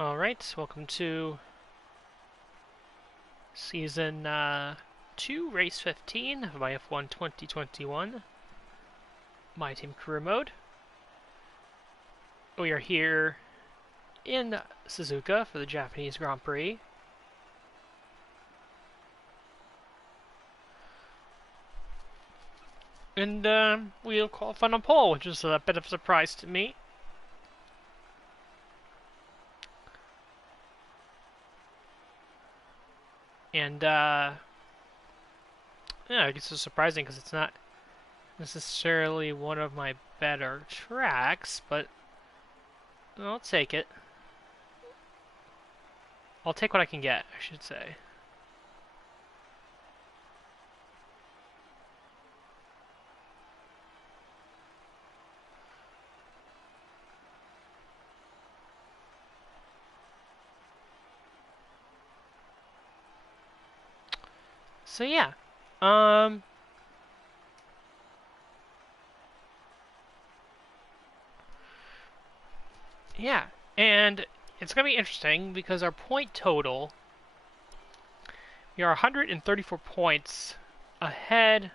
Alright, welcome to Season 2, Race 15 of my F1 2021, My Team Career Mode. We are here in Suzuka for the Japanese Grand Prix. And we'll qualify on pole, which is a bit of a surprise to me. And, yeah, I guess it's surprising because it's not necessarily one of my better tracks, but I'll take it. I'll take what I can get, I should say. So yeah, yeah, and it's gonna be interesting because our point total, we are 134 points ahead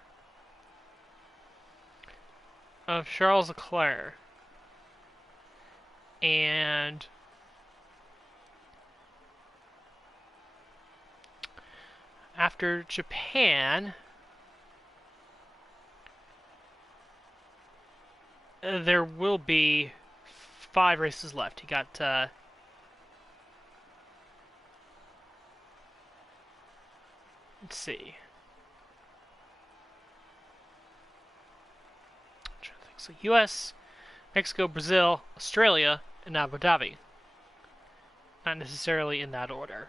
of Charles Leclerc, and after Japan, there will be 5 races left. He got let's see. I'm trying to think. So US, Mexico, Brazil, Australia, and Abu Dhabi. Not necessarily in that order.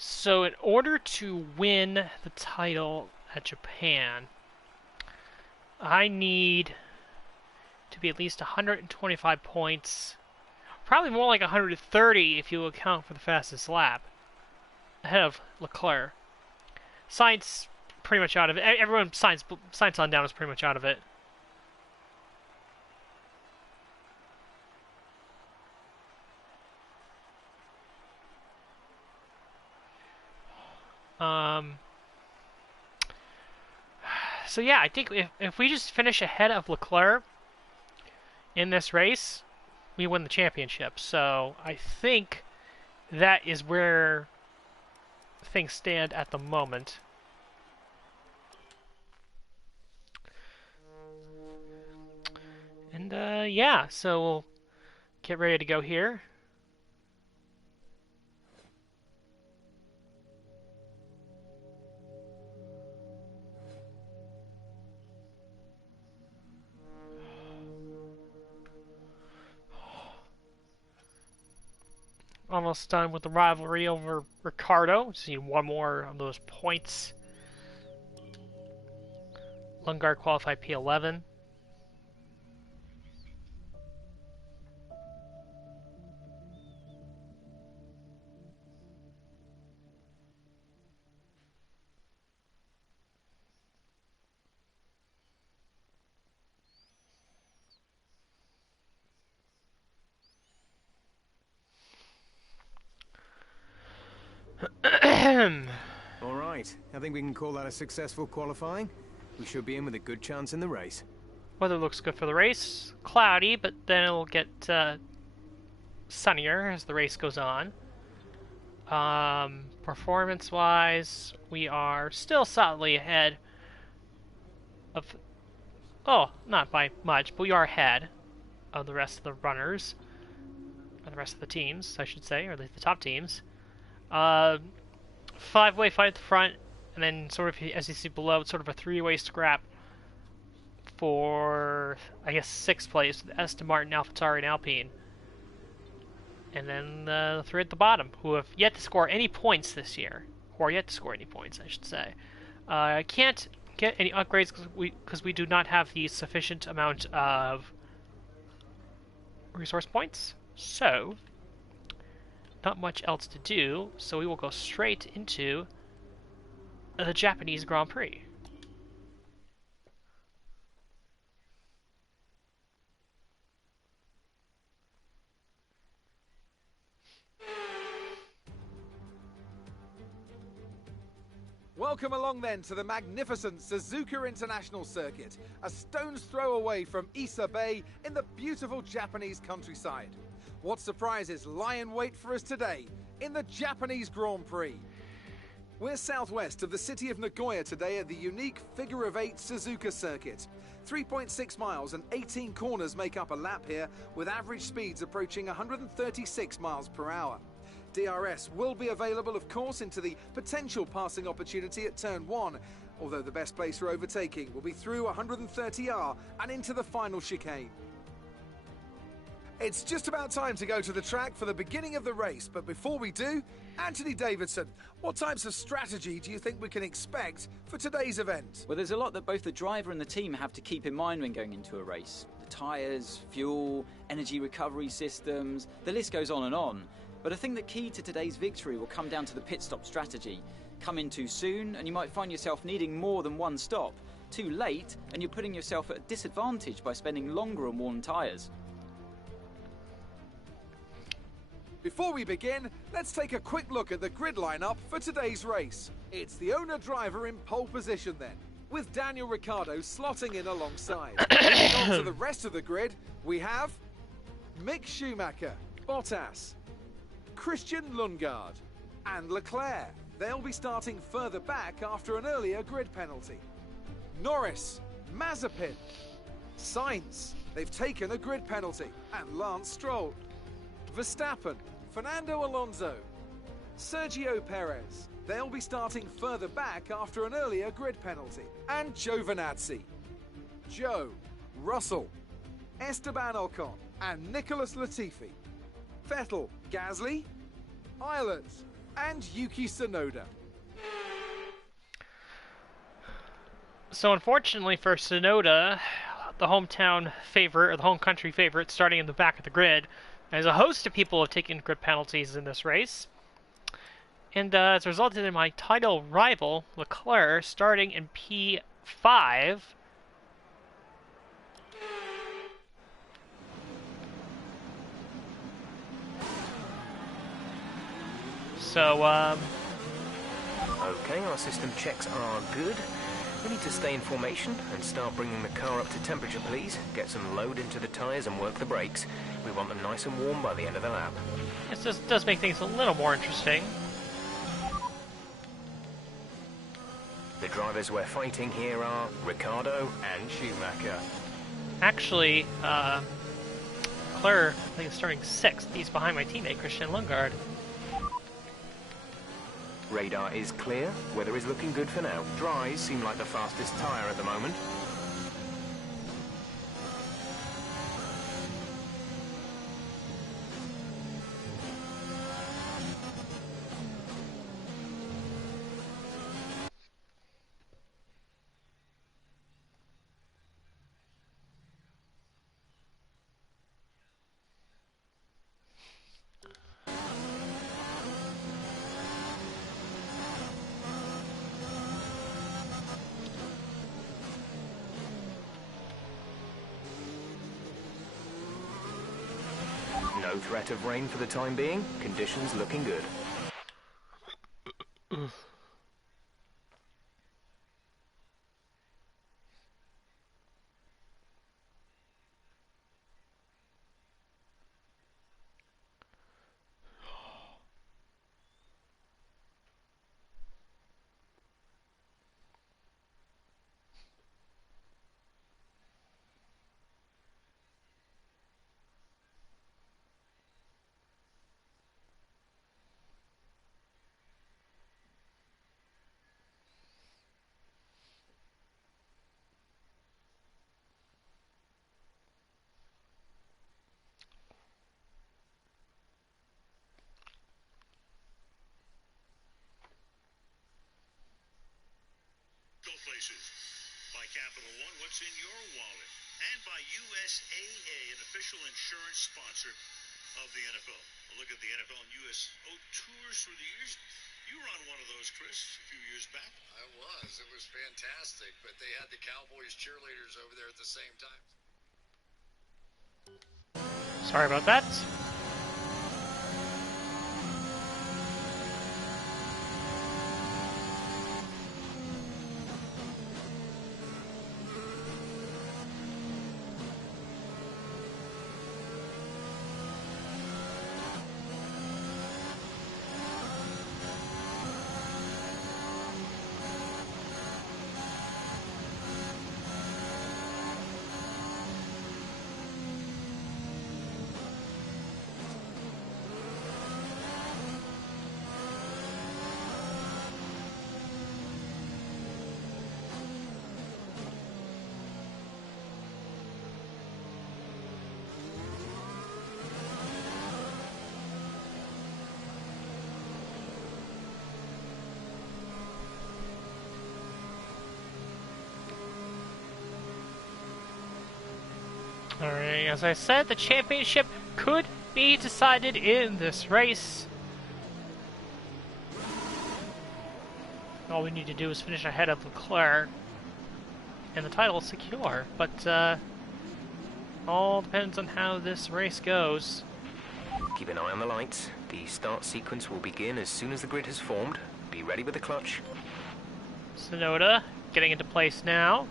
So in order to win the title at Japan, I need to be at least 125 points, probably more like 130 if you account for the fastest lap, ahead of Leclerc. Sainz pretty much out of it. Everyone, Sainz on down is pretty much out of it. So yeah, I think if we just finish ahead of Leclerc in this race, we win the championship. So I think that is where things stand at the moment. And yeah, so we'll get ready to go here. Almost done with the rivalry over Ricardo. Just need one more of those points. Lundgaard qualified P11. All right, I think we can call that a successful qualifying. We should be in with a good chance in the race. Weather looks good for the race. Cloudy, but then it'll get sunnier as the race goes on. Performance-wise, we are still solidly ahead of... Oh, not by much, but we are ahead of the rest of the runners. Or the rest of the teams, I should say, or at least the top teams. 5-way fight at the front, and then sort of, as you see below, it's sort of a 3-way scrap for, I guess, 6th place, Aston Martin, AlphaTauri, and Alpine. And then the 3 at the bottom, who have yet to score any points this year. Or yet to score any points, I should say. Can't get any upgrades because we do not have the sufficient amount of resource points. So, not much else to do, so we will go straight into the Japanese Grand Prix. Welcome along then to the magnificent Suzuka International Circuit, a stone's throw away from Issa Bay in the beautiful Japanese countryside. What surprises lie in wait for us today in the Japanese Grand Prix? We're southwest of the city of Nagoya today at the unique figure-of-8 Suzuka Circuit. 3.6 miles and 18 corners make up a lap here, with average speeds approaching 136 miles per hour. DRS will be available, of course, into the potential passing opportunity at turn 1, although the best place for overtaking will be through 130R and into the final chicane. It's just about time to go to the track for the beginning of the race, but before we do, Anthony Davidson, what types of strategy do you think we can expect for today's event? Well, there's a lot that both the driver and the team have to keep in mind when going into a race. The tyres, fuel, energy recovery systems, the list goes on and on. But I think the key to today's victory will come down to the pit stop strategy. Come in too soon and you might find yourself needing more than one stop. Too late and you're putting yourself at a disadvantage by spending longer on worn tyres. Before we begin, let's take a quick look at the grid lineup for today's race. It's the owner-driver in pole position then, with Daniel Ricciardo slotting in alongside. Moving on to the rest of the grid, we have Mick Schumacher, Bottas, Christian Lundgaard and Leclerc. They'll be starting further back after an earlier grid penalty. Norris, Mazepin, Sainz, they've taken a grid penalty, and Lance Stroll. Verstappen, Fernando Alonso, Sergio Perez, they'll be starting further back after an earlier grid penalty. And Giovinazzi, Joe, Russell, Esteban Ocon and Nicholas Latifi. Vettel, Gasly, Islet, and Yuki Tsunoda. So unfortunately for Tsunoda, the hometown favorite, or the home country favorite, starting in the back of the grid, there's a host of people who have taken grid penalties in this race. And it's resulted in my title rival, Leclerc, starting in P5. So, Okay, our system checks are good. We need to stay in formation and start bringing the car up to temperature, please. Get some load into the tyres and work the brakes. We want them nice and warm by the end of the lap. this just does make things a little more interesting. The drivers we're fighting here are Ricciardo and Schumacher. Actually, Leclerc, I think, is starting 6th. He's behind my teammate, Christian Lundgaard. Radar is clear. Weather is looking good for now. Dries seem like the fastest tyre at the moment. No threat of rain for the time being. Conditions looking good. Places by Capital One, what's in your wallet? And by USAA, an official insurance sponsor of the NFL. A look at the NFL and USO tours through the years. You were on one of those, Chris, a few years back. I was. It was fantastic, but they had the Cowboys cheerleaders over there at the same time. Sorry about that. Alright, as I said, the championship could be decided in this race. All we need to do is finish ahead of Leclerc, and the title is secure. But all depends on how this race goes. Keep an eye on the lights. The start sequence will begin as soon as the grid has formed. Be ready with the clutch. Sonoda getting into place now.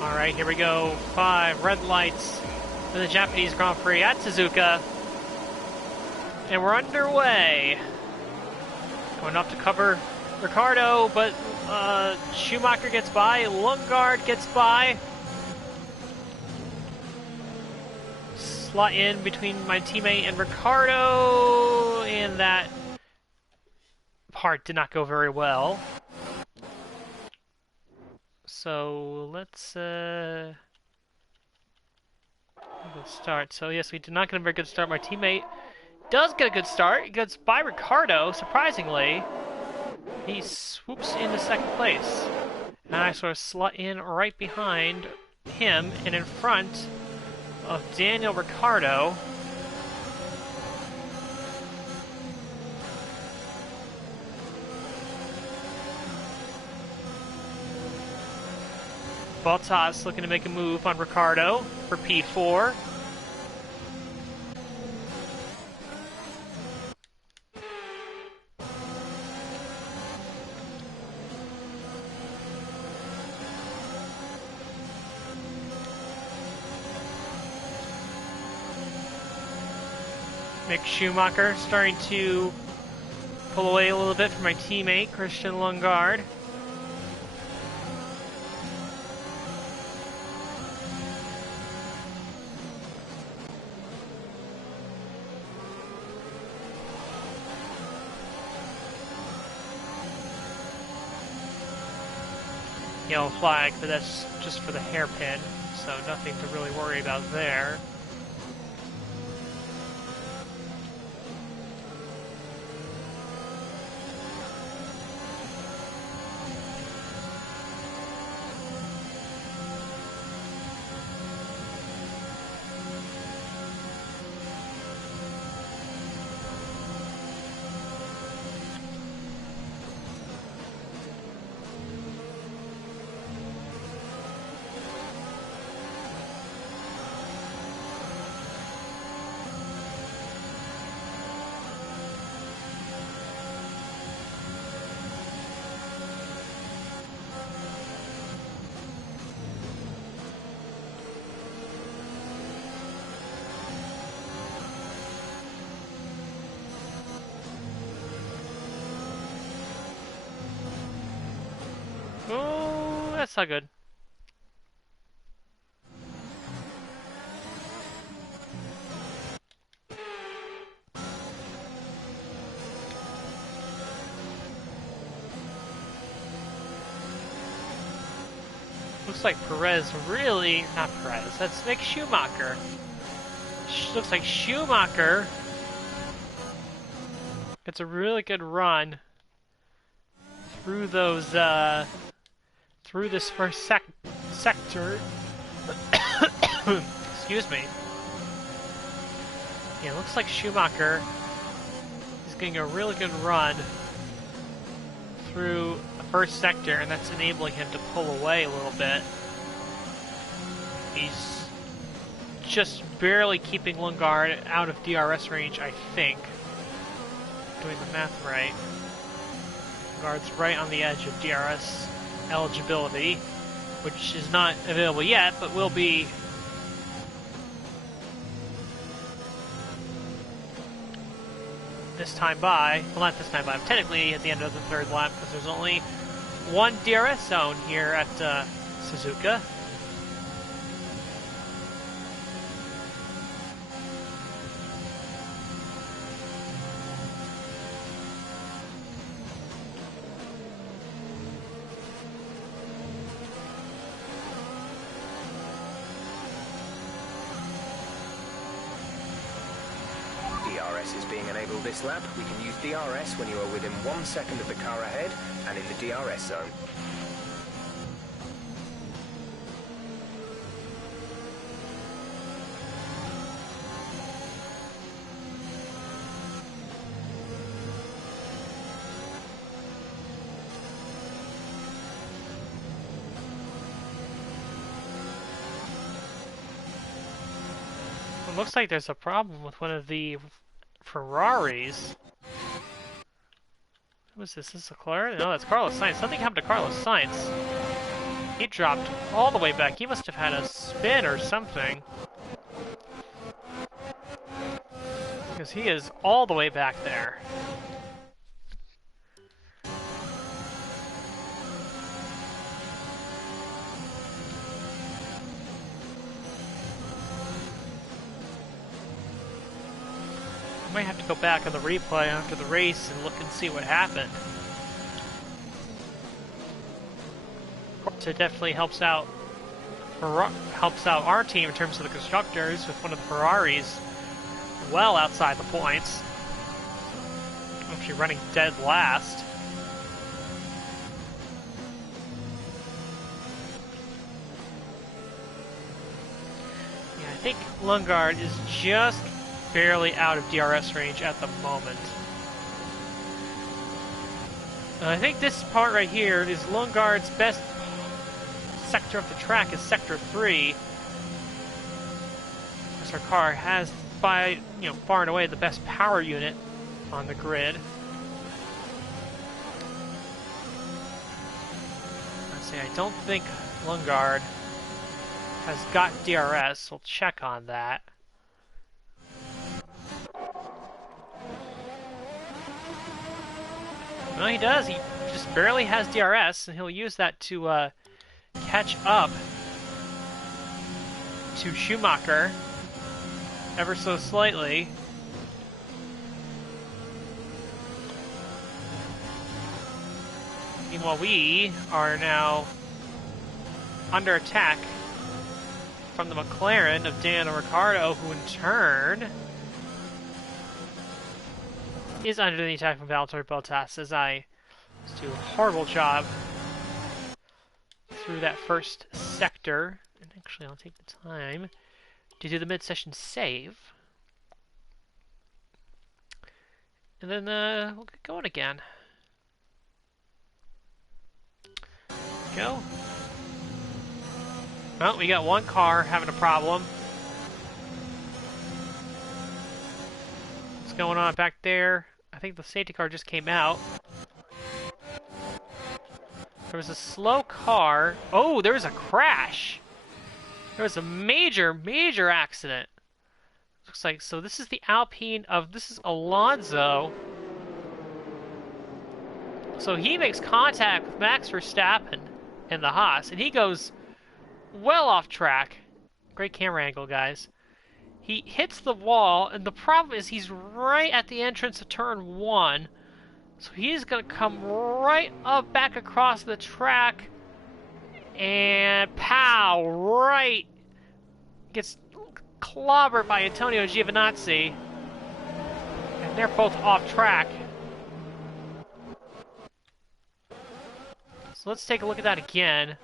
Alright, here we go. 5 red lights for the Japanese Grand Prix at Suzuka. And we're underway. Going up to cover Ricardo, but Schumacher gets by, Lundgaard gets by. Slot in between my teammate and Ricardo, and that part did not go very well. So let's good start. So yes, we did not get a very good start. My teammate does get a good start. He gets by Ricardo, surprisingly. He swoops into second place. And I sort of slot in right behind him and in front of Daniel Ricciardo. Bottas looking to make a move on Ricciardo for P4. Mick Schumacher starting to pull away a little bit from my teammate, Christian Lundgaard. Yellow flag, but that's just for the hairpin, so nothing to really worry about there. Oh, that's not good. Looks like Perez really... Not Perez, that's Mick Schumacher. Looks like Schumacher gets a really good run through those, through this first sector. Excuse me. Yeah, it looks like Schumacher is getting a really good run through the first sector, and that's enabling him to pull away a little bit. He's just barely keeping Lundgaard out of DRS range, I think. Doing the math right. Lundgaard's right on the edge of DRS eligibility, which is not available yet, but will be this time by. Well, not this time by, technically at the end of the third lap, because there's only one DRS zone here at Suzuka. DRS is being enabled this lap. We can use DRS when you are within 1 second of the car ahead and in the DRS zone. It looks like there's a problem with one of the Ferraris. Who is this? Is this Leclerc? No, that's Carlos Sainz. Something happened to Carlos Sainz. He dropped all the way back. He must have had a spin or something. Because he is all the way back there. I might have to go back on the replay after the race and look and see what happened. Of course, it definitely helps out our team in terms of the constructors with one of the Ferraris well outside the points. Actually running dead last. Yeah, I think Lundgaard is just barely out of DRS range at the moment. And I think this part right here is Lundgaard's best sector of the track is Sector 3. As our car has by, far and away the best power unit on the grid. Let's see, I don't think Lundgaard has got DRS. We'll check on that. No, he does. He just barely has DRS, and he'll use that to catch up to Schumacher ever so slightly. Meanwhile, we are now under attack from the McLaren of Daniel Ricciardo, who in turn is under the attack from Valtteri Bottas, as I do a horrible job through that first sector. And actually, I'll take the time to do the mid-session save. And then we'll get going again. Go. Well, we got one car having a problem. What's going on back there? I think the safety car just came out. There was a slow car. Oh, there was a crash. There was a major, major accident. Looks like, so this is the Alpine of, this is Alonso. So he makes contact with Max Verstappen in the Haas, and he goes well off track. Great camera angle, guys. He hits the wall, and the problem is he's right at the entrance to turn 1. So he's going to come right up back across the track, and pow, right, gets clobbered by Antonio Giovinazzi, and they're both off track. So let's take a look at that again.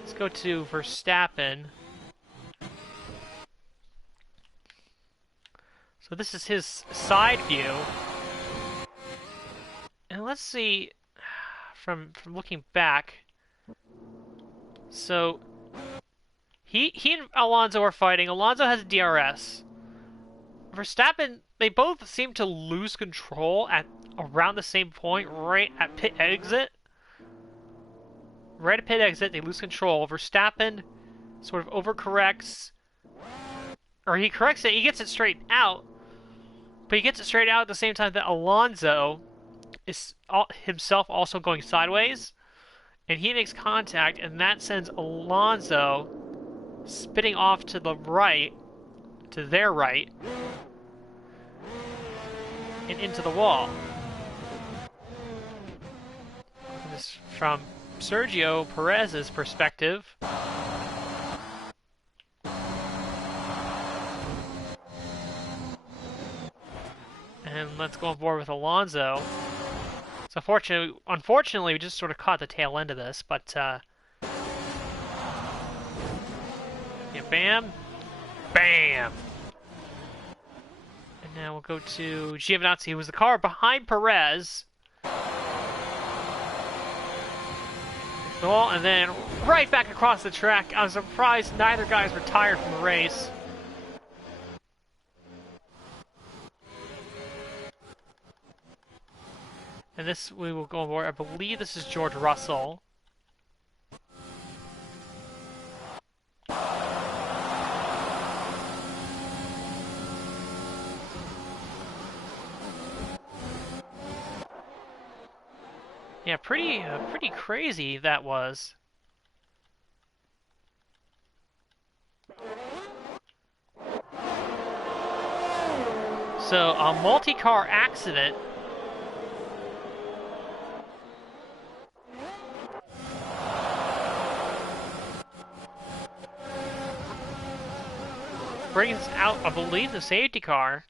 Let's go to Verstappen. So this is his side view. And let's see, from looking back. So he and Alonso are fighting. Alonso has DRS. Verstappen, they both seem to lose control at around the same point, right at pit exit. Right at pit exit, they lose control. Verstappen sort of overcorrects, or he corrects it. He gets it straightened out, but he gets it straight out at the same time that Alonso is himself also going sideways, and he makes contact, and that sends Alonso spinning off to the right, to their right, and into the wall. This from Sergio Perez's perspective. And let's go on board with Alonso. So unfortunately, we just sort of caught the tail end of this, but yeah, bam, bam. And now we'll go to Giovinazzi, who was the car behind Perez. Well, and then right back across the track. I'm surprised neither guy's retired from the race. And this, we will go over, I believe this is George Russell. Yeah, pretty crazy that was. So, a multi-car accident. Brings out, I believe, the safety car.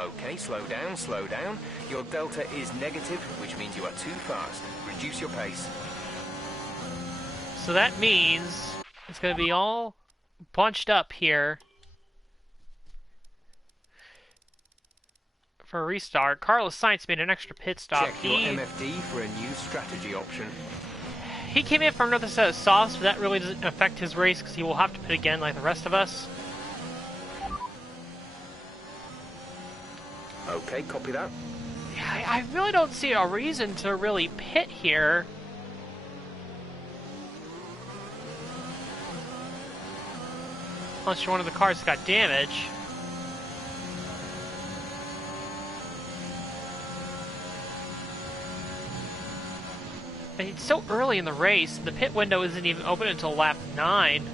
Okay, slow down, slow down. Your delta is negative, which means you are too fast. Reduce your pace. So that means it's going to be all bunched up here for a restart. Carlos Sainz made an extra pit stop. Check your MFD for a new strategy option. He came in for another set of softs, but that really doesn't affect his race because he will have to pit again like the rest of us. Okay, copy that. Yeah, I really don't see a reason to really pit here. Unless you're one of the cars that got damage. And it's so early in the race, the pit window isn't even open until lap 9.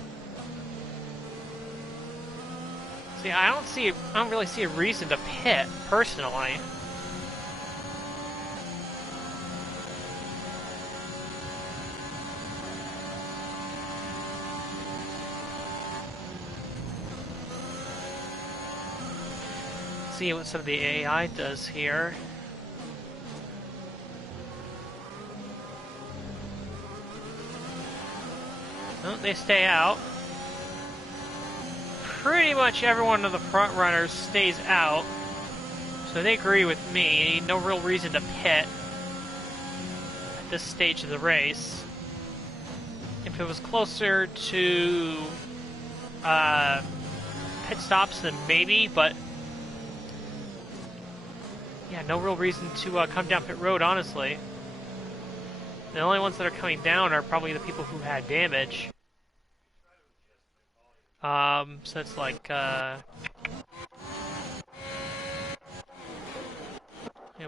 See, I don't really see a reason to pit, personally. See what some of the AI does here. Oh, they stay out. Pretty much everyone of the front runners stays out, so they agree with me. No real reason to pit at this stage of the race. If it was closer to pit stops, then maybe, but yeah, no real reason to come down pit road, honestly. The only ones that are coming down are probably the people who had damage. So it's like, yeah,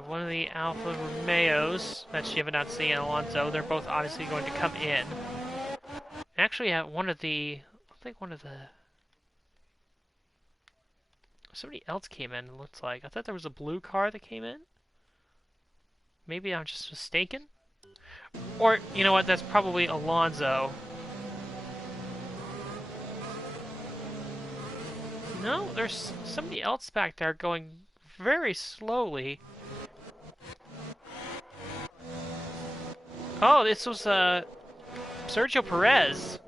one of the Alfa Romeos, that's Giovinazzi and Alonso, they're both obviously going to come in. Actually, one of the, somebody else came in, it looks like. I thought there was a blue car that came in. Maybe I'm just mistaken? Or, you know what, that's probably Alonso. No, there's somebody else back there going very slowly. Oh, this was Sergio Perez.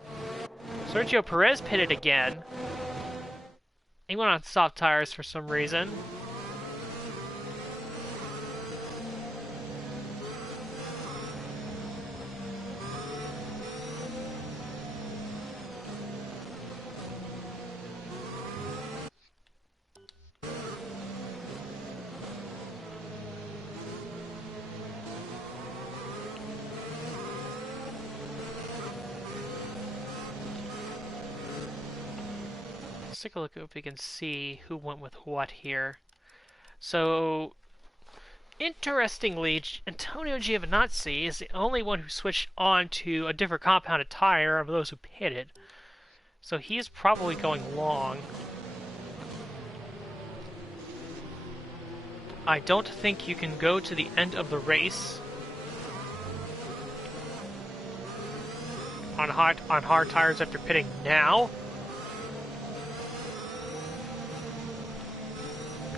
Sergio Perez pitted again. He went on soft tires for some reason. Let's take a look if we can see who went with what here. So, interestingly, Antonio Giovinazzi is the only one who switched on to a different compounded tire of those who pitted. So he's probably going long. I don't think you can go to the end of the race on hard tires after pitting now.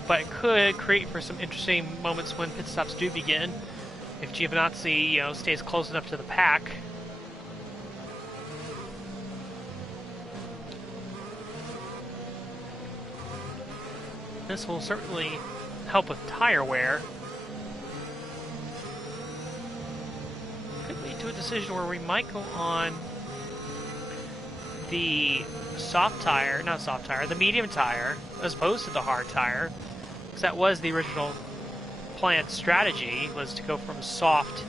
but it could create for some interesting moments when pit stops do begin. If Giovinazzi, stays close enough to the pack. This will certainly help with tire wear. Could lead to a decision where we might go on the the medium tire, as opposed to the hard tire, because that was the original planned strategy, was to go from soft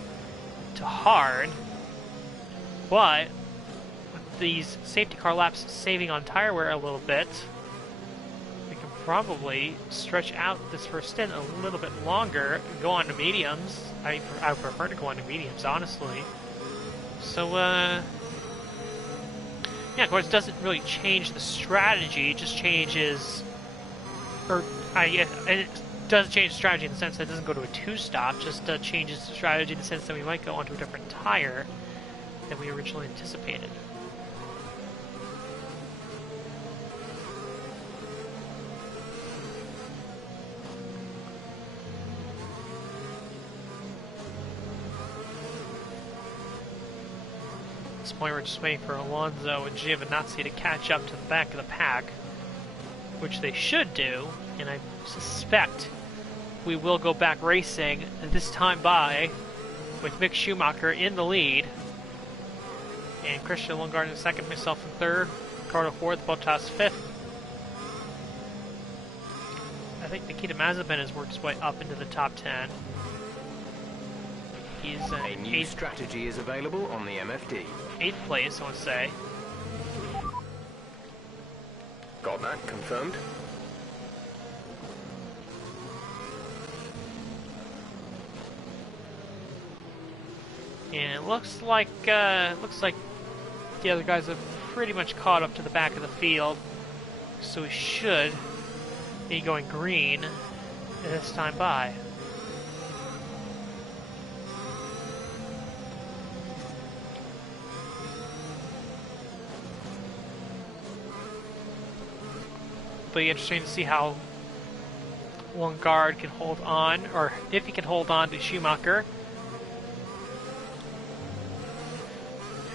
to hard. But with these safety car laps saving on tire wear a little bit, we can probably stretch out this first stint a little bit longer, go on to mediums. I prefer to go on to mediums, honestly. So, yeah, of course, it doesn't really change the strategy, it just changes, it does change the strategy in the sense that it doesn't go to a two-stop, just changes the strategy in the sense that we might go onto a different tire than we originally anticipated. At this point, we're just waiting for Alonso and Giovinazzi to catch up to the back of the pack, which they should do, and I suspect we will go back racing this time by with Mick Schumacher in the lead, and Christian Lundgaard in second, myself in third, Ricardo fourth, Bottas fifth. I think Nikita Mazepin has worked his way up into the top 10. He's a new strategy is available on the MFD. 8th place, I want to say. Got that confirmed. And it looks like the other guys have pretty much caught up to the back of the field, so we should be going green this time by. It'll be interesting to see how Lundgaard can hold on, or if he can hold on to Schumacher.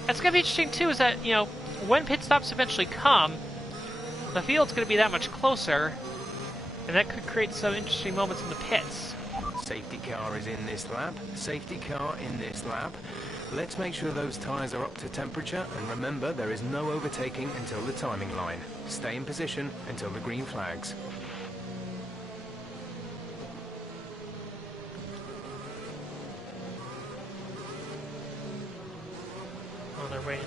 That's going to be interesting too, is that, when pit stops eventually come, the field's going to be that much closer, and that could create some interesting moments in the pits. Safety car is in this lap, safety car in this lap. Let's make sure those tyres are up to temperature, and remember, there is no overtaking until the timing line. Stay in position until the green flags. Oh, they're waiting.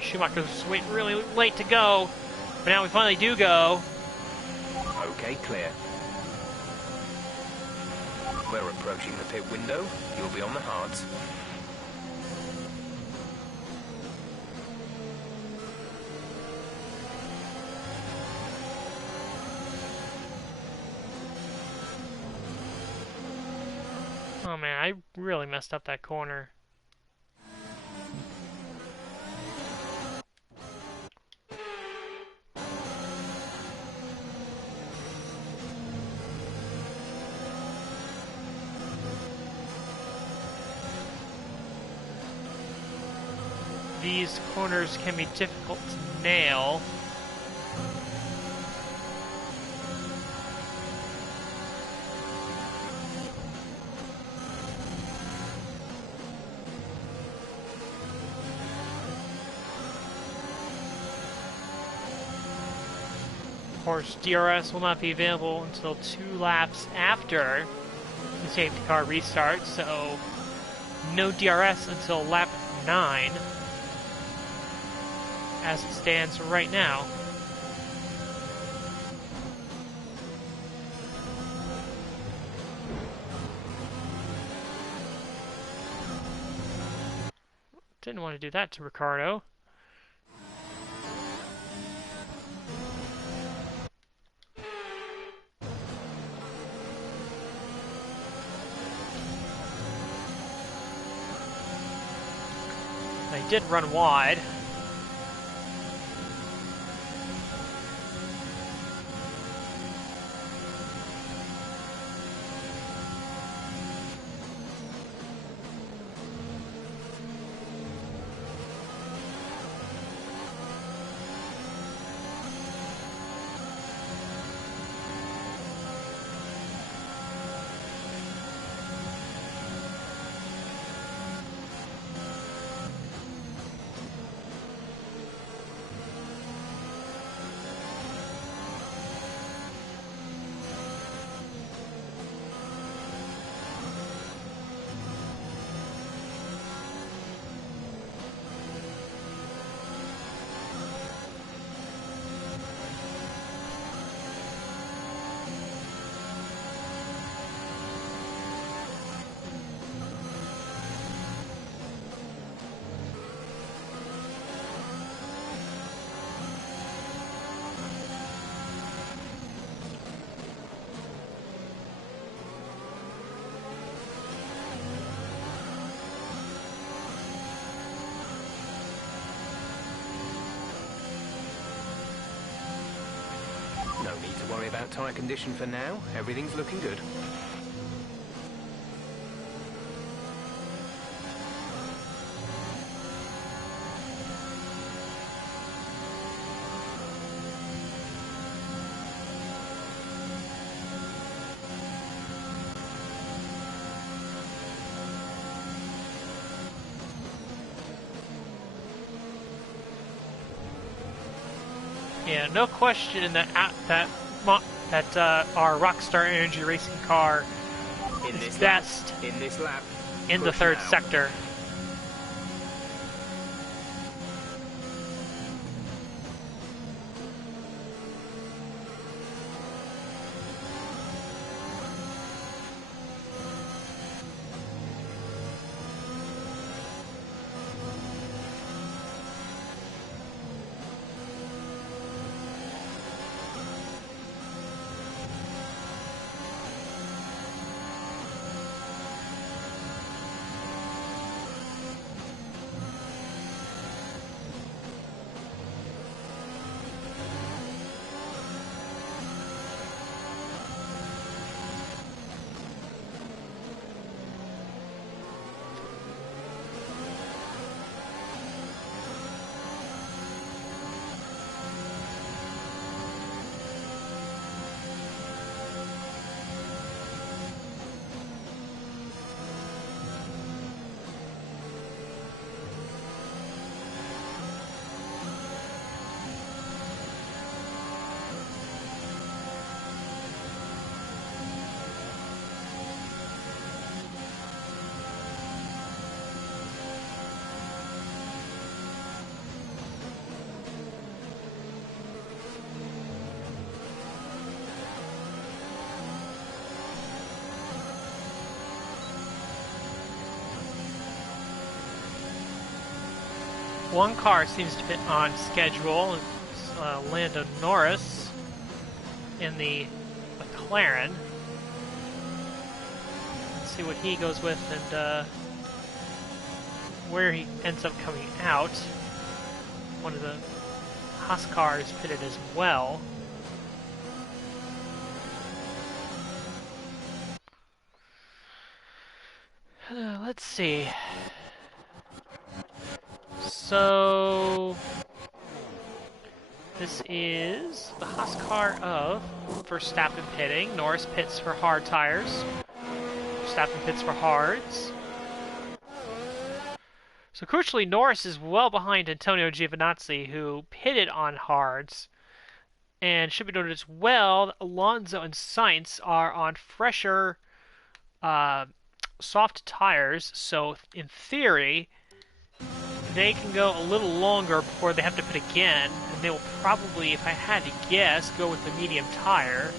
Schumacher's waiting really late to go, but now we finally do go. Okay, clear. We're approaching the pit window. You'll be on the hards. Oh man, I really messed up that corner. These corners can be difficult to nail. Of course, DRS will not be available until 2 laps after the safety car restarts, so no DRS until lap 9. As it stands right now. Didn't want to do that to Ricardo. They did run wide. No need to worry about tyre condition for now. Everything's looking good. Yeah, no question that our Rockstar Energy racing car is best in this lap, in the third sector. One car seems to be on schedule. It's Lando Norris in the McLaren. Let's see what he goes with and where he ends up coming out. One of the Haas cars pitted as well. Let's see. So this is the Haas car of Verstappen pitting. Norris pits for hard tires. Verstappen pits for hards. So crucially, Norris is well behind Antonio Giovinazzi, who pitted on hards. And should be noted as well that Alonso and Sainz are on fresher, soft tires. So in theory, they can go a little longer before they have to pit again, and they will probably, if I had to guess, go with the medium tire.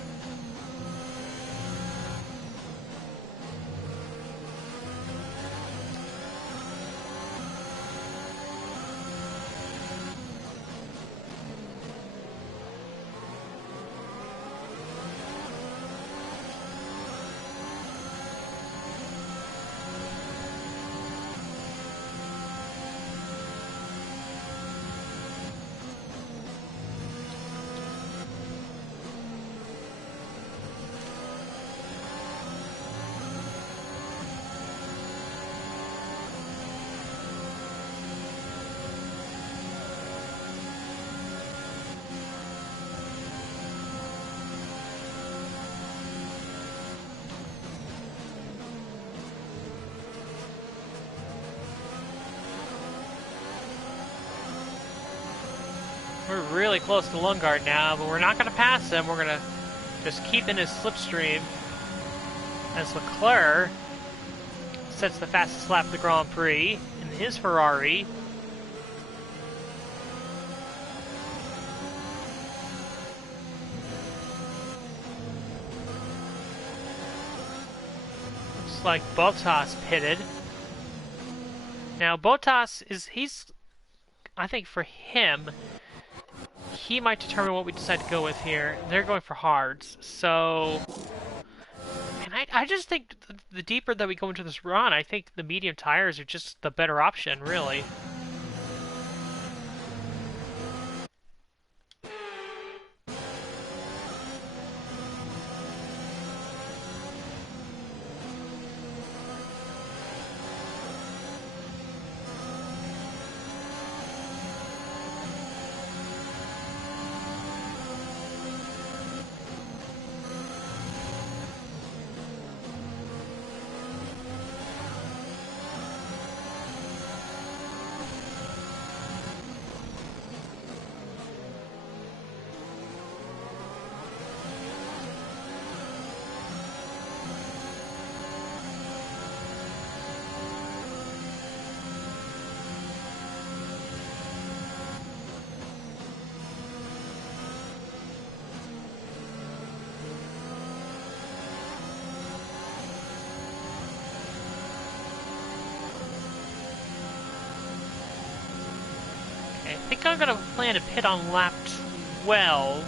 We're really close to Lundgaard now, but we're not going to pass him. We're going to just keep in his slipstream as Leclerc sets the fastest lap of the Grand Prix in his Ferrari. Looks like Bottas pitted. Now Bottas I think for him, he might determine what we decide to go with here. They're going for hards, so... And I just think the deeper that we go into this run, I think the medium tires are just the better option, really. think I'm gonna plan to pit on lap 12,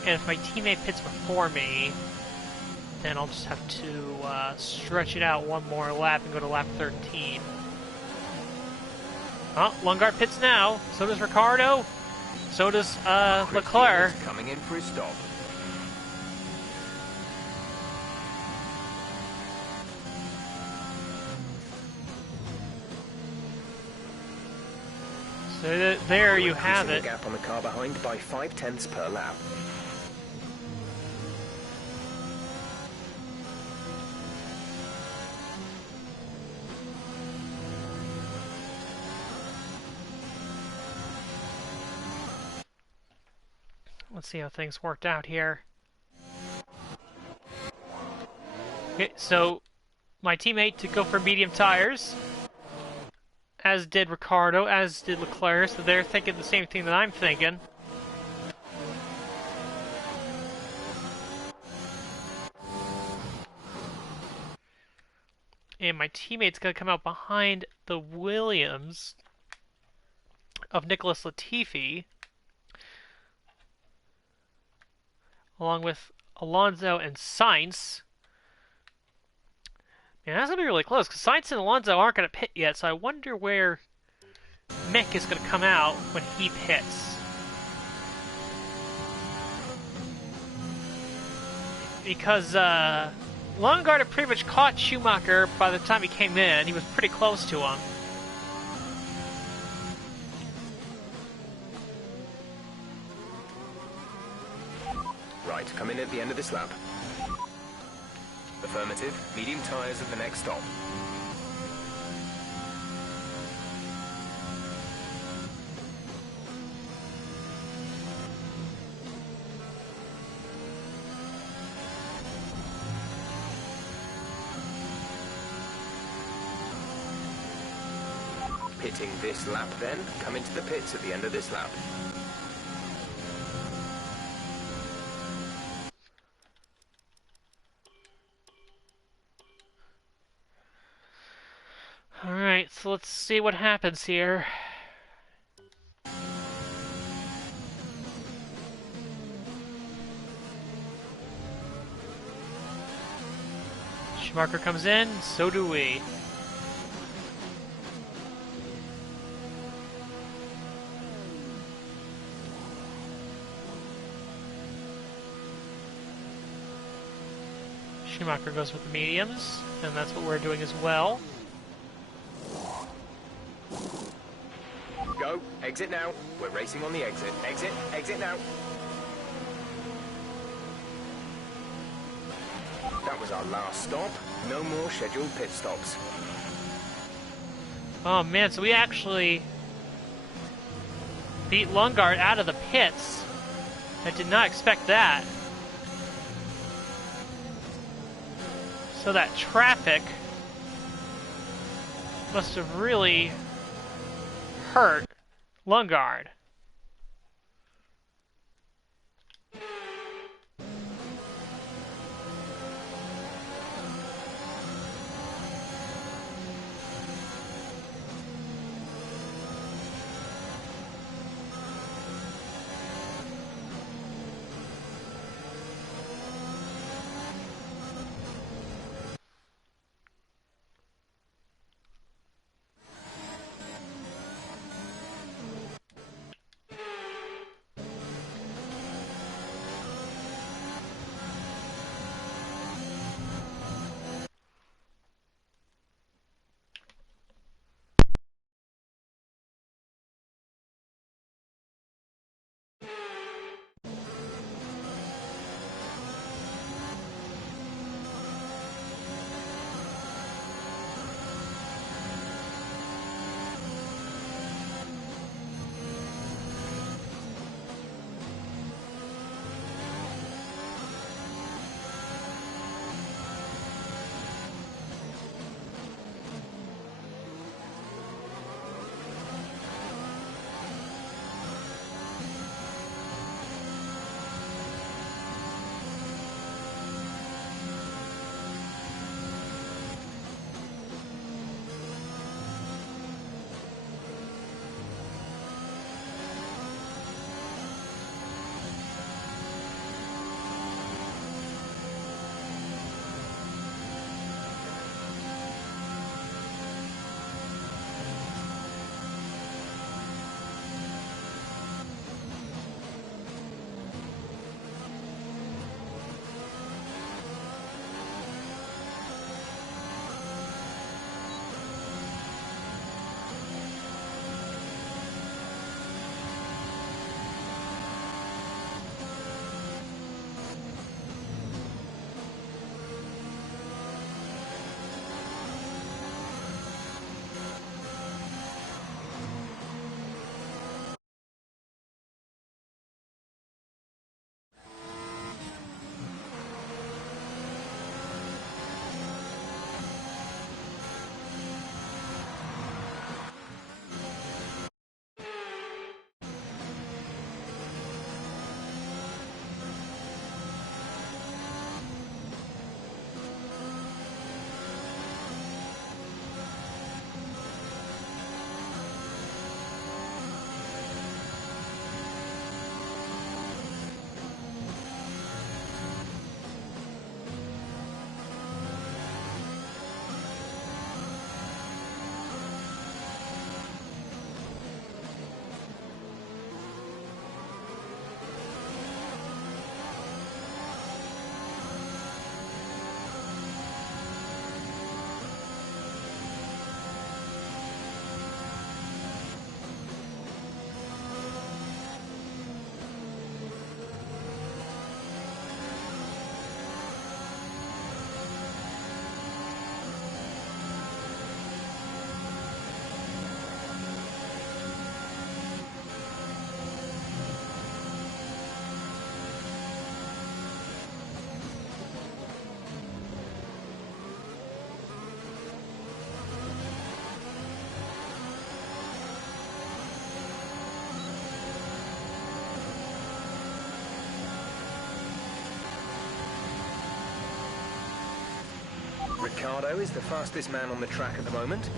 and if my teammate pits before me, then I'll just have to stretch it out one more lap and go to lap 13. Oh, Lundgaard pits now. So does Ricciardo. So does Leclerc. Coming in for his stop. So there you have it. The gap on the car behind by 0.5 per lap. Let's see how things worked out here. Okay, so my teammate to go for medium tires, as did Ricciardo, as did Leclerc, so they're thinking the same thing that I'm thinking. And my teammate's going to come out behind the Williams of Nicholas Latifi, along with Alonso and Sainz. Man, that's going to be really close, because Sainz and Alonso aren't going to pit yet, so I wonder where Mick is going to come out when he pits. Because Lundgaard had pretty much caught Schumacher by the time he came in. He was pretty close to him. Right, come in at the end of this lap. Affirmative, medium tyres at the next stop. Pitting this lap then, come into the pits at the end of this lap. Alright, so let's see what happens here. Schumacher comes in, so do we. Schumacher goes with the mediums, and that's what we're doing as well. Go, exit now. We're racing on the exit. Exit, exit now. That was our last stop. No more scheduled pit stops. Oh man, so we actually beat Lundgaard out of the pits. I did not expect that. So that traffic must have really hurt Lundgaard. Ricardo is the fastest man on the track at the moment.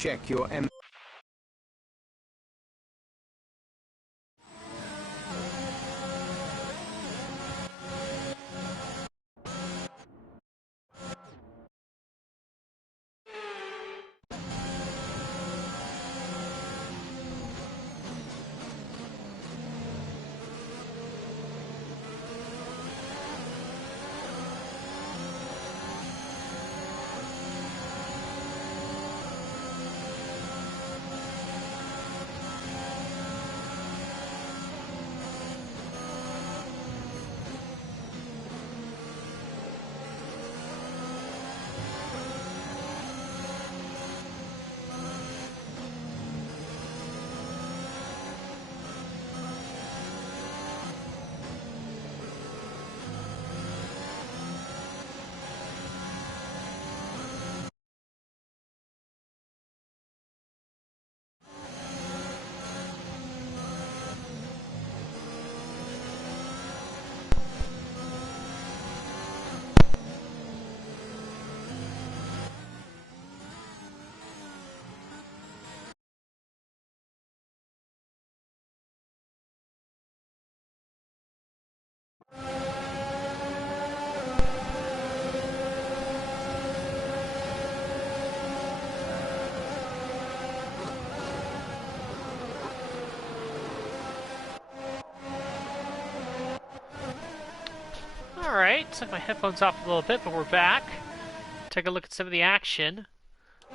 Check your M. Alright, took my headphones off a little bit, but we're back. Take a look at some of the action.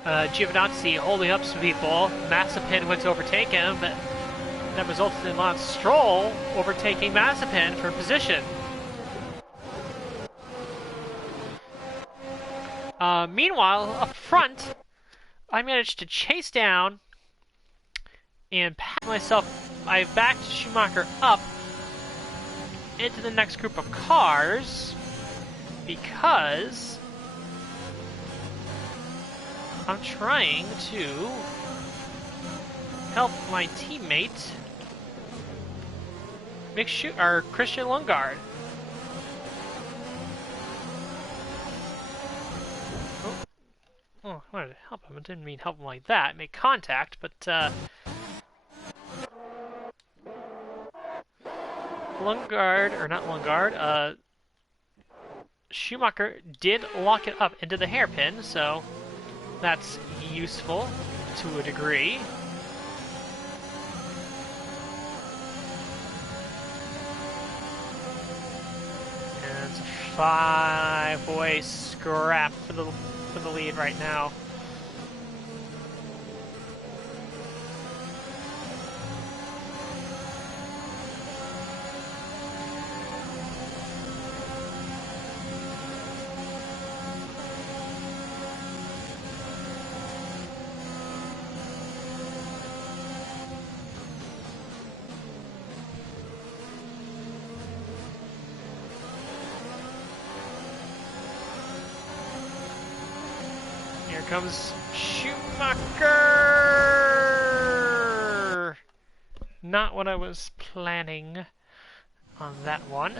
Giovinazzi holding up some people. Mazepin went to overtake him, but that resulted in Lance Stroll overtaking Mazepin for position. Meanwhile, up front, I managed to chase down and pass myself. I backed Schumacher up into the next group of cars because I'm trying to help my teammate Christian Lundgaard. Oh, I wanted to help him. I didn't mean help him like that. Make contact, but Schumacher did lock it up into the hairpin, so that's useful to a degree. And it's a 5-way scrap for the lead right now. Here comes Schumacher! Not what I was planning on that one.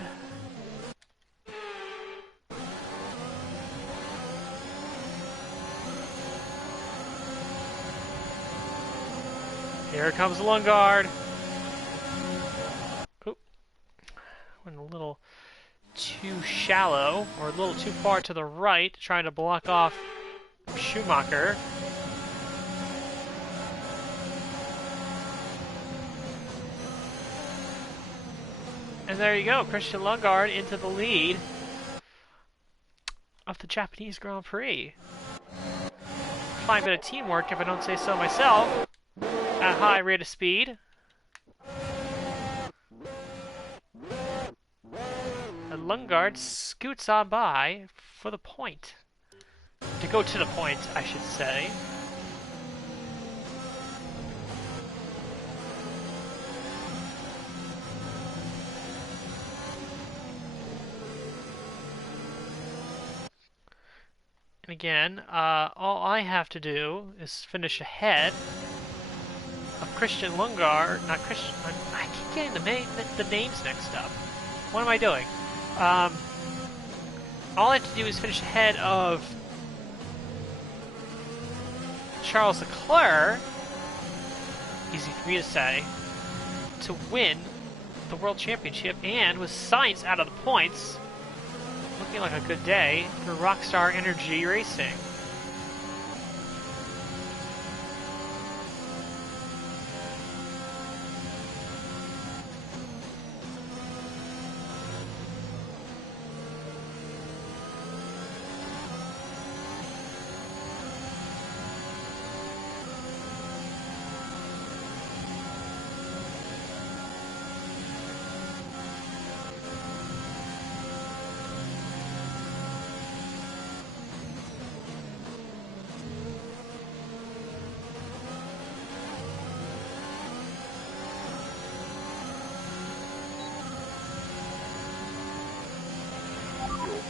Here comes Lundgaard. Oop. Went a little too shallow, or a little too far to the right, trying to block off Schumacher. And there you go, Christian Lundgaard into the lead of the Japanese Grand Prix. Fine bit of teamwork, if I don't say so myself, at a high rate of speed. And Lundgaard scoots on by for the point. To go to the point, I should say. And again, all I have to do is finish ahead of Christian Lundgaard. Not Christian. I keep getting the names mixed up. What am I doing? All I have to do is finish ahead of Charles Leclerc, easy for me to say, to win the World Championship, and with Sainz out of the points, looking like a good day for Rockstar Energy Racing.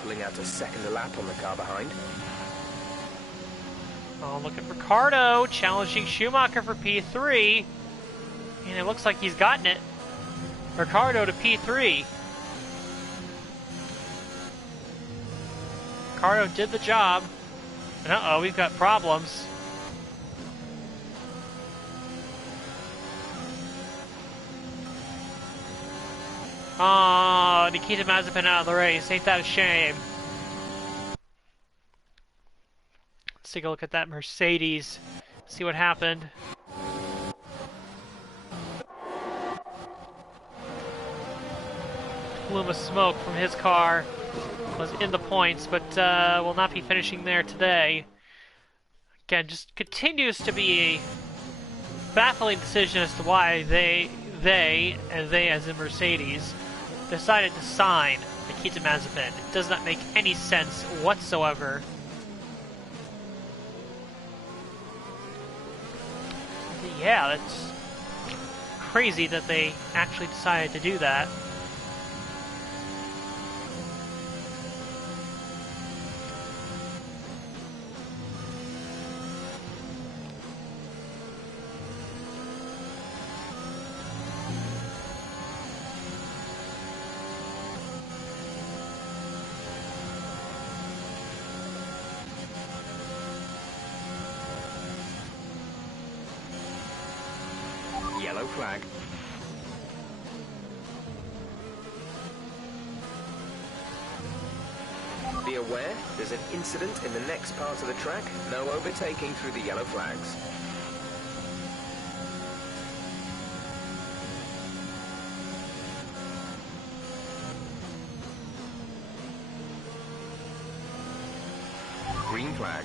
Pulling out a second lap on the car behind. Oh, look at Ricardo challenging Schumacher for P3. And it looks like he's gotten it. Ricardo to P3. Ricardo did the job. And uh-oh, we've got problems. Oh, Nikita Mazepin out of the race. Ain't that a shame? Let's take a look at that Mercedes. See what happened. Plume of smoke from his car. was in the points, but will not be finishing there today. Again, just continues to be a baffling decision as to why they as in Mercedes, decided to sign Nikita Mazepin. It does not make any sense whatsoever. Yeah, that's crazy that they actually decided to do that. Yellow flag. Be aware, there's an incident in the next part of the track. No overtaking through the yellow flags. Green flag.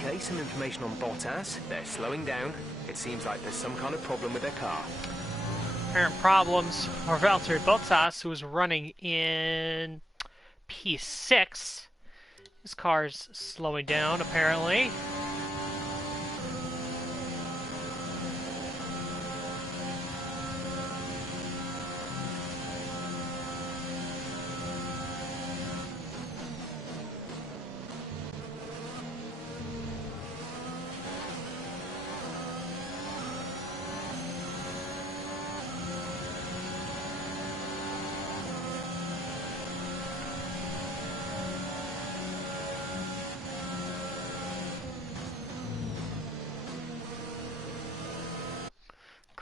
Okay, some information on Bottas. They're slowing down. It seems like there's some kind of problem with their car. Apparent problems for Valtteri Bottas, who was running in P6. His car's slowing down, apparently.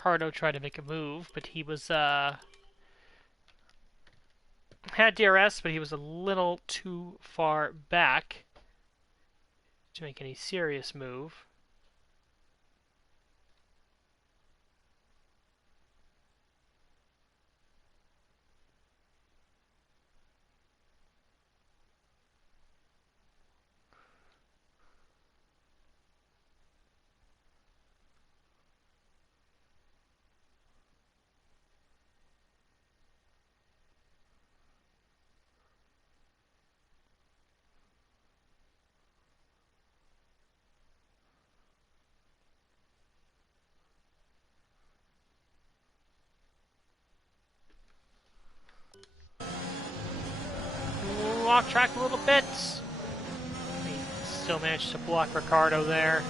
Ricardo tried to make a move, but he was, had DRS, but he was a little too far back to make any serious move. Off track a little bit. He still managed to block Ricardo there.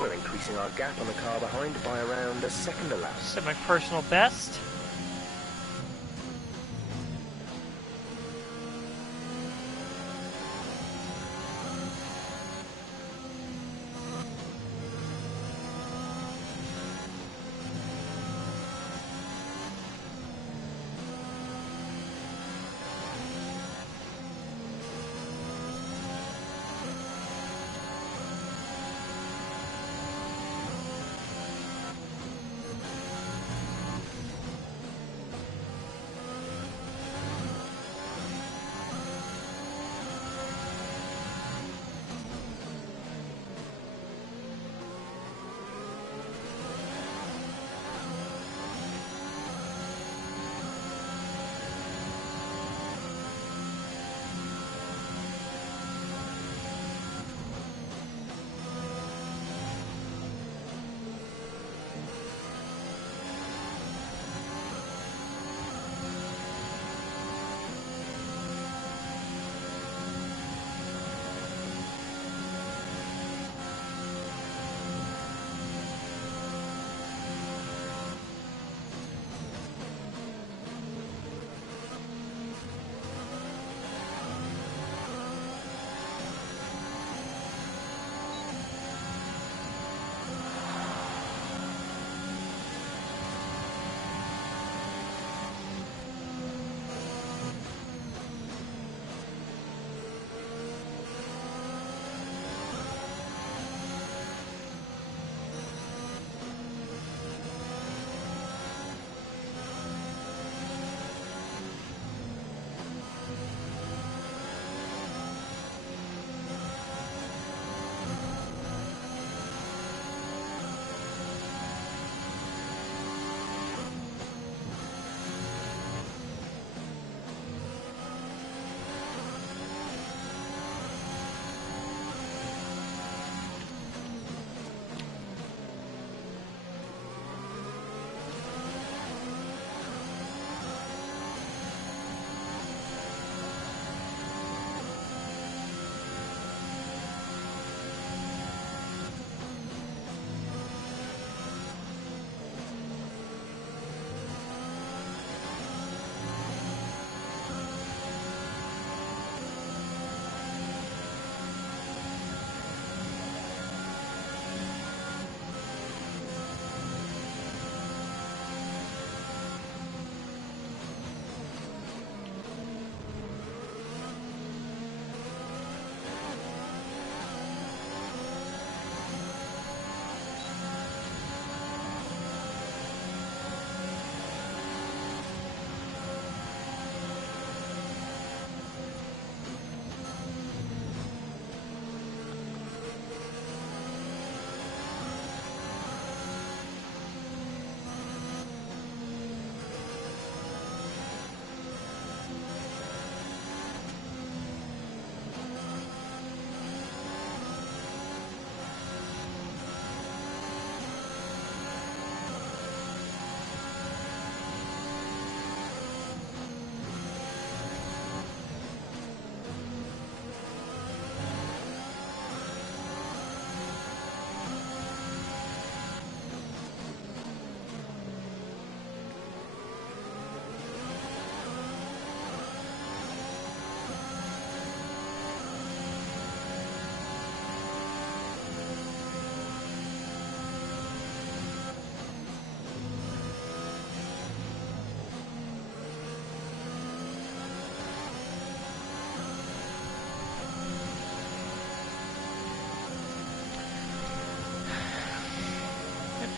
We're increasing our gap on the car behind by around a second a lap. Set my personal best.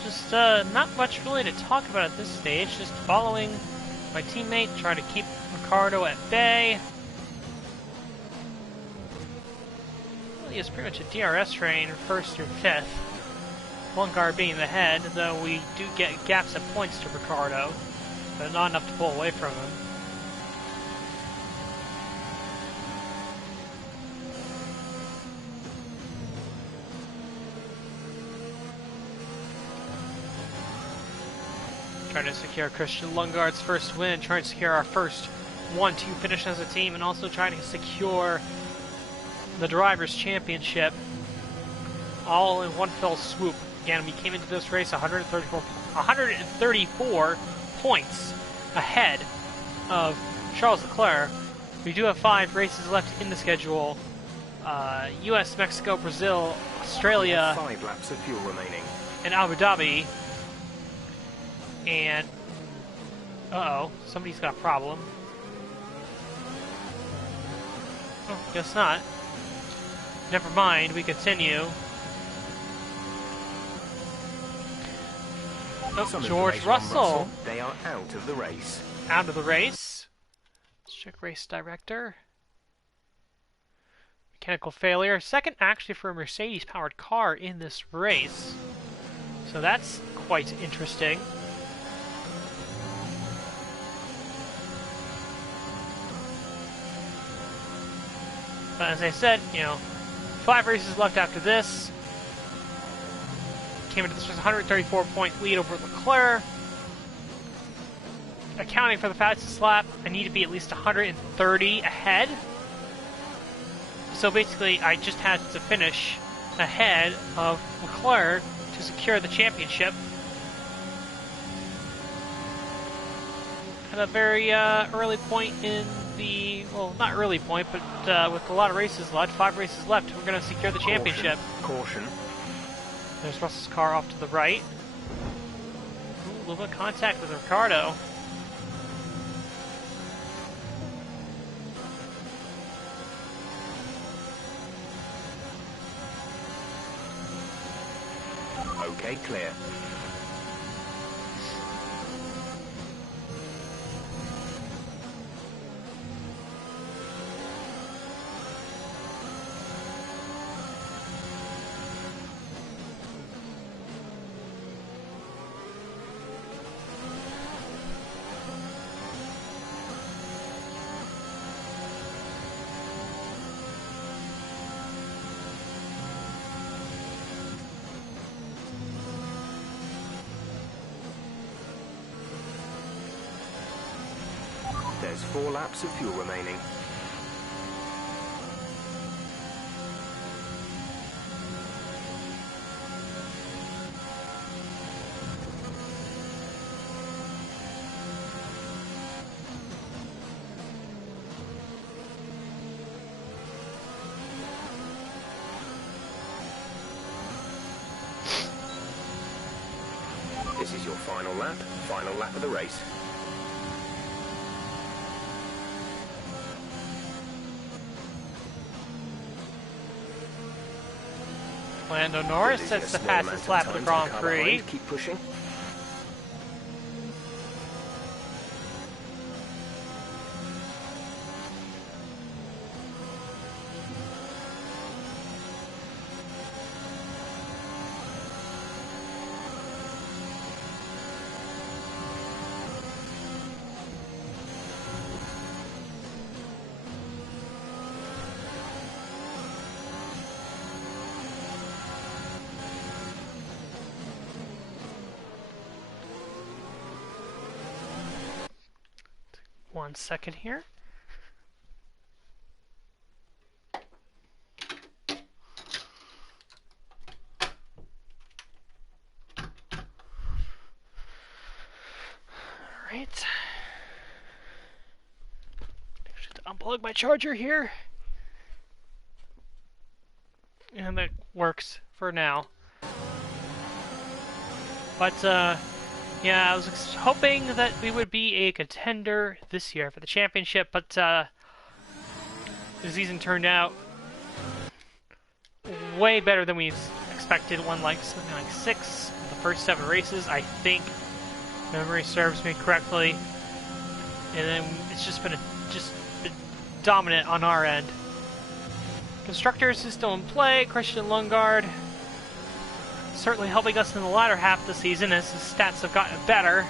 Just not much really to talk about at this stage, just following my teammate, trying to keep Ricardo at bay. Really is pretty much a DRS train, first through fifth. Lungard being the head, though we do get gaps of points to Ricardo, but not enough to pull away from him. Trying to secure Christian Lungard's first win, trying to secure our first 1-2 finish as a team, and also trying to secure the Drivers' Championship all in one fell swoop. Again, we came into this race 134 points ahead of Charles Leclerc. We do have 5 races left in the schedule. US, Mexico, Brazil, Australia, 5 laps of fuel remaining. and Abu Dhabi. And, uh-oh, somebody's got a problem. Oh, guess not. Never mind, we continue. Oh, Some George information on Russell. They are out of the race. Out of the race. Let's check race director. Mechanical failure. Second actually for a Mercedes-powered car in this race. So that's quite interesting. But as I said, 5 races left after this. Came into this with a 134-point lead over Leclerc. Accounting for the fastest lap, I need to be at least 130 ahead. So basically, I just had to finish ahead of Leclerc to secure the championship. At a very early point in the, well, not early point, but with a lot of races left, 5 races left, we're going to secure the championship. Caution. There's Russell's car off to the right. Ooh, a little bit of contact with Ricardo. Okay, clear. There's 4 laps of fuel remaining. This is your final lap of the race. Lando Norris sets the fastest lap of the Grand Prix. Keep pushing. One second here. Alright. Just unplug my charger here. And that works for now. But, yeah, I was hoping that we would be a contender this year for the championship, but the season turned out way better than we expected. Won like something like 6 of the first 7 races, I think. Memory serves me correctly, and then it's just been been dominant on our end. Constructors is still in play. Christian Lundgaard certainly helping us in the latter half of the season as his stats have gotten better.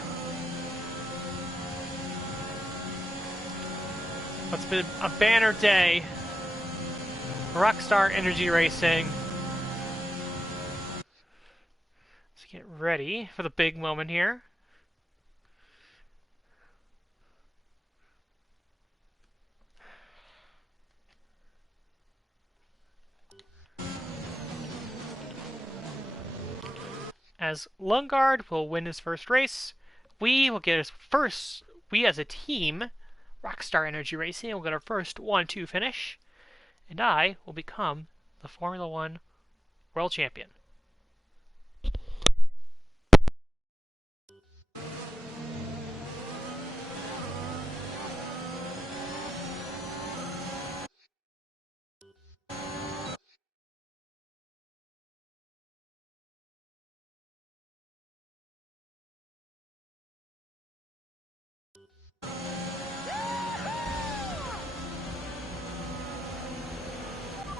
It's been a banner day. Rockstar Energy Racing. Let's get ready for the big moment here. as Lungard will win his first race. We will get his first, we as a team, Rockstar Energy Racing, will get our first 1-2 finish. And I will become the Formula One World Champion.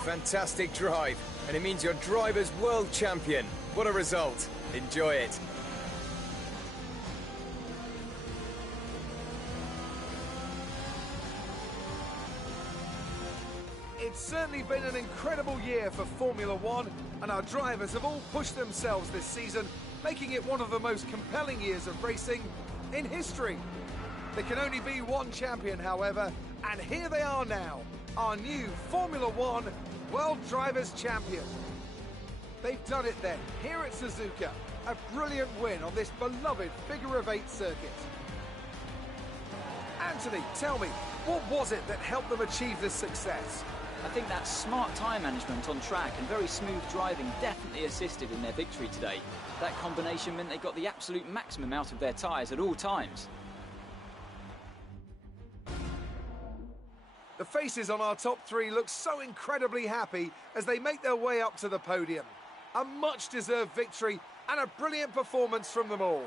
Fantastic drive, and it means you're driver's world champion. What a result. Enjoy it. It's certainly been an incredible year for Formula One, and our drivers have all pushed themselves this season, making it one of the most compelling years of racing in history. There can only be one champion, however, and here they are now, our new Formula One World Drivers' Champion. They've done it then, here at Suzuka, a brilliant win on this beloved figure-of-8 circuit. Anthony, tell me, what was it that helped them achieve this success? I think that smart tyre management on track and very smooth driving definitely assisted in their victory today. That combination meant they got the absolute maximum out of their tyres at all times. The faces on our top three look so incredibly happy as they make their way up to the podium. A much-deserved victory and a brilliant performance from them all.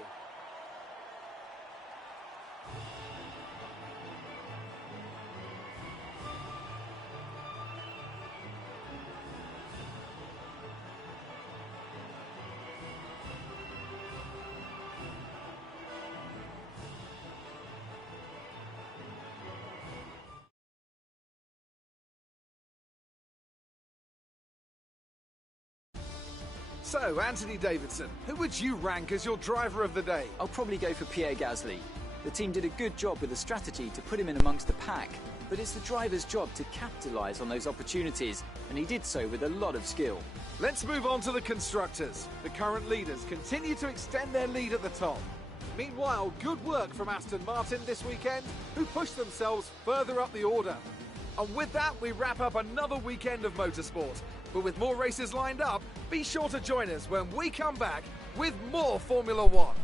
So, Anthony Davidson, who would you rank as your driver of the day? I'll probably go for Pierre Gasly. The team did a good job with the strategy to put him in amongst the pack, but it's the driver's job to capitalise on those opportunities, and he did so with a lot of skill. Let's move on to the constructors. The current leaders continue to extend their lead at the top. Meanwhile, good work from Aston Martin this weekend, who pushed themselves further up the order. And with that, we wrap up another weekend of motorsport. But with more races lined up, be sure to join us when we come back with more Formula One.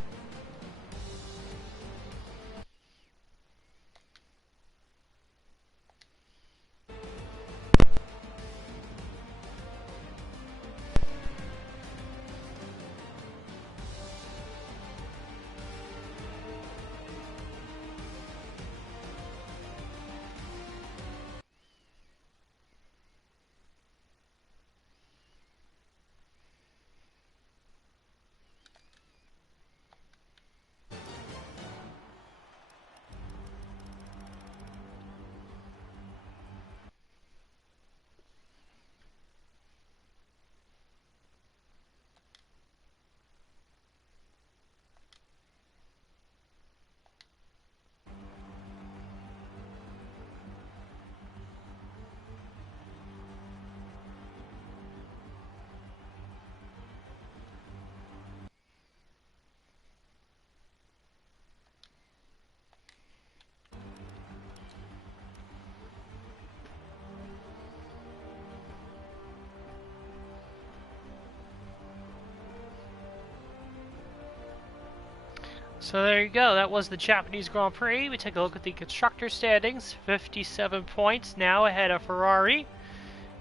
So there you go, that was the Japanese Grand Prix. We take a look at the constructor standings. 57 points now ahead of Ferrari.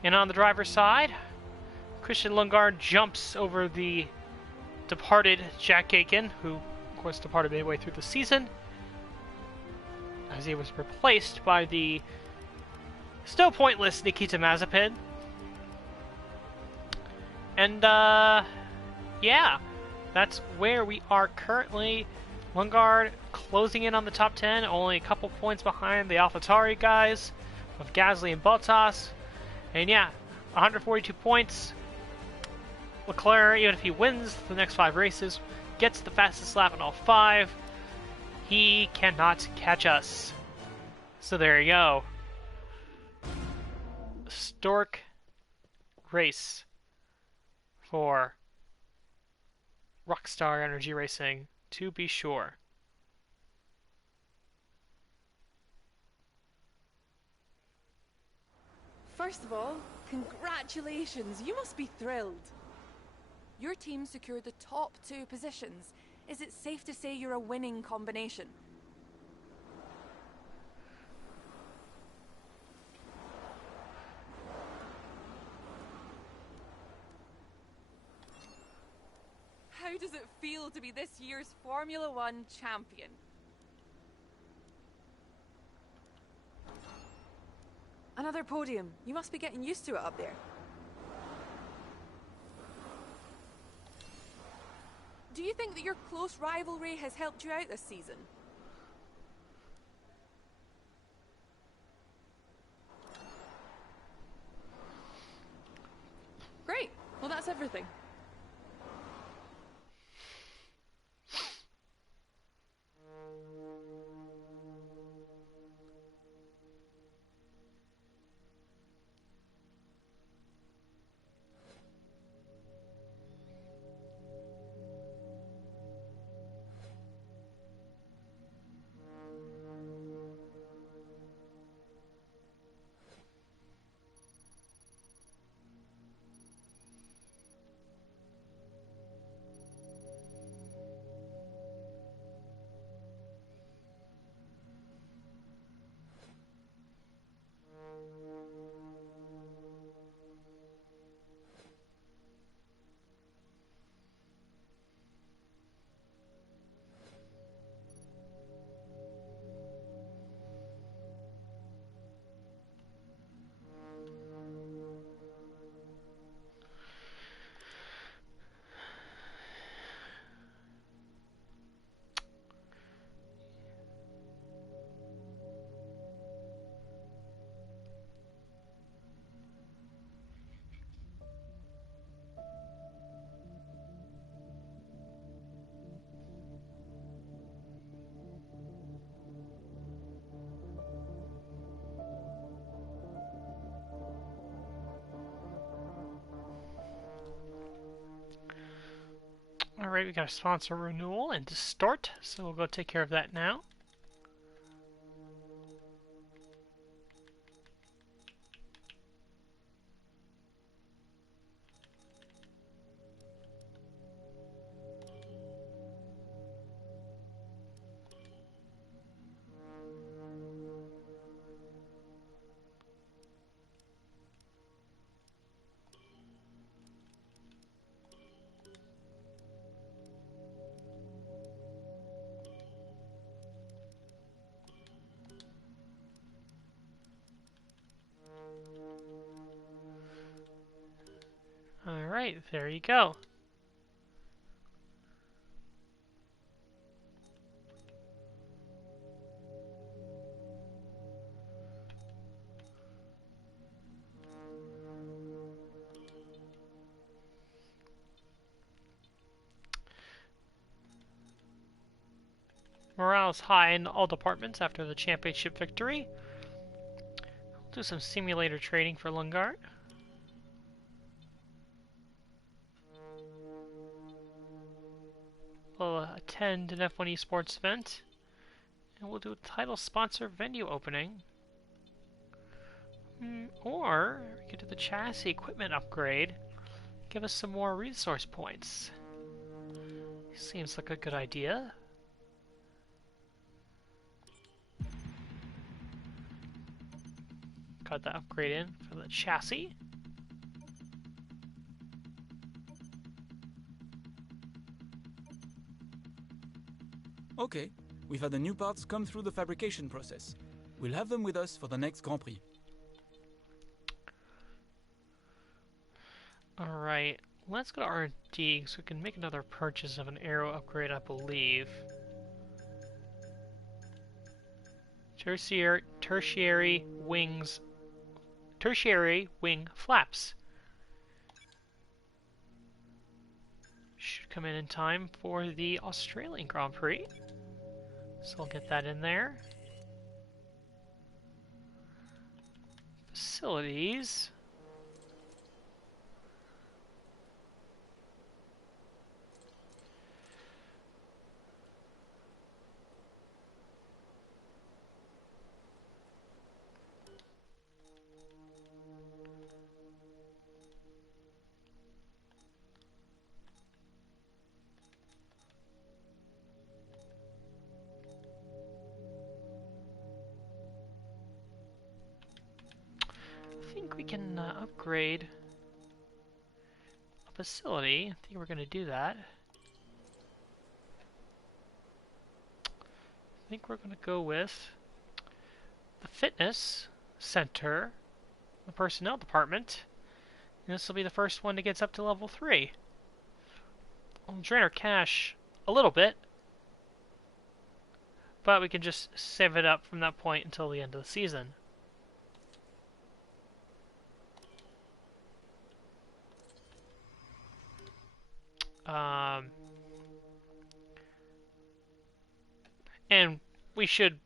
And on the driver's side, Christian Lundgaard jumps over the departed Jack Aiken, who of course departed midway through the season, as he was replaced by the still pointless Nikita Mazepin. And yeah, that's where we are currently. Lundgaard closing in on the top 10, only a couple points behind the AlphaTauri guys of Gasly and Bottas. And yeah, 142 points. Leclerc, even if he wins the next 5 races, gets the fastest lap in all 5, he cannot catch us. So there you go. Historic race for Rockstar Energy Racing, to be sure. First of all, congratulations. You must be thrilled. Your team secured the top 2 positions. Is it safe to say you're a winning combination? How does it feel to be this year's Formula One champion? Another podium. You must be getting used to it up there. Do you think that your close rivalry has helped you out this season? Great. Well, that's everything. Alright, we got a sponsor renewal and Distort, so we'll go take care of that now. Alright, there you go. Morale is high in all departments after the championship victory. We'll do some simulator trading for Lungart. We'll attend an F1 esports event. And we'll do a title sponsor venue opening. Or we could do the chassis equipment upgrade. Give us some more resource points. Seems like a good idea. Got the upgrade in for the chassis. Okay, we've had the new parts come through the fabrication process. We'll have them with us for the next Grand Prix. Alright, let's go to R&D so we can make another purchase of an aero upgrade, I believe. Tertiary wing flaps. Should come in time for the Australian Grand Prix. So I'll get that in there. Facilities. can upgrade a facility. I think we're going to do that. I think we're going to go with the fitness center, the personnel department. And this will be the first one that gets up to level 3. We'll drain our cash a little bit, but we can just save it up from that point until the end of the season. And we should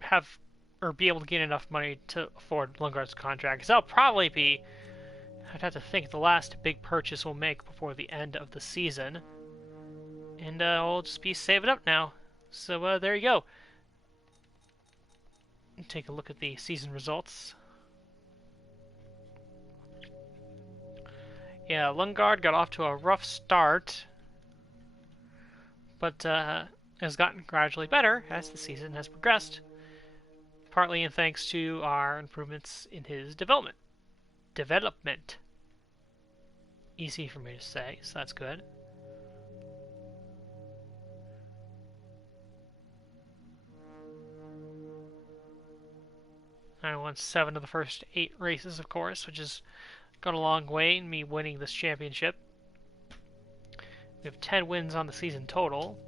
have or be able to get enough money to afford Lungard's contract, because that'll probably be, I'd have to think, the last big purchase we'll make before the end of the season. And we'll just be saving up now. So there you go. Take a look at the season results. Yeah, Lungard got off to a rough start, but has gotten gradually better as the season has progressed, partly in thanks to our improvements in his development. Easy for me to say, so that's good. I won 7 of the first 8 races, of course, which has gone a long way in me winning this championship. We have 10 wins on the season total.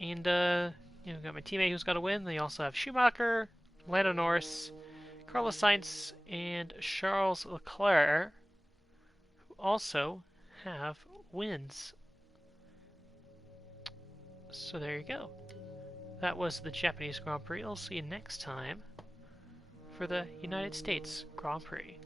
And, you know, got my teammate who's got a win. They also have Schumacher, Lando Norris, Carlos Sainz, and Charles Leclerc, who also have wins. So there you go. That was the Japanese Grand Prix. I'll see you next time for the United States Grand Prix.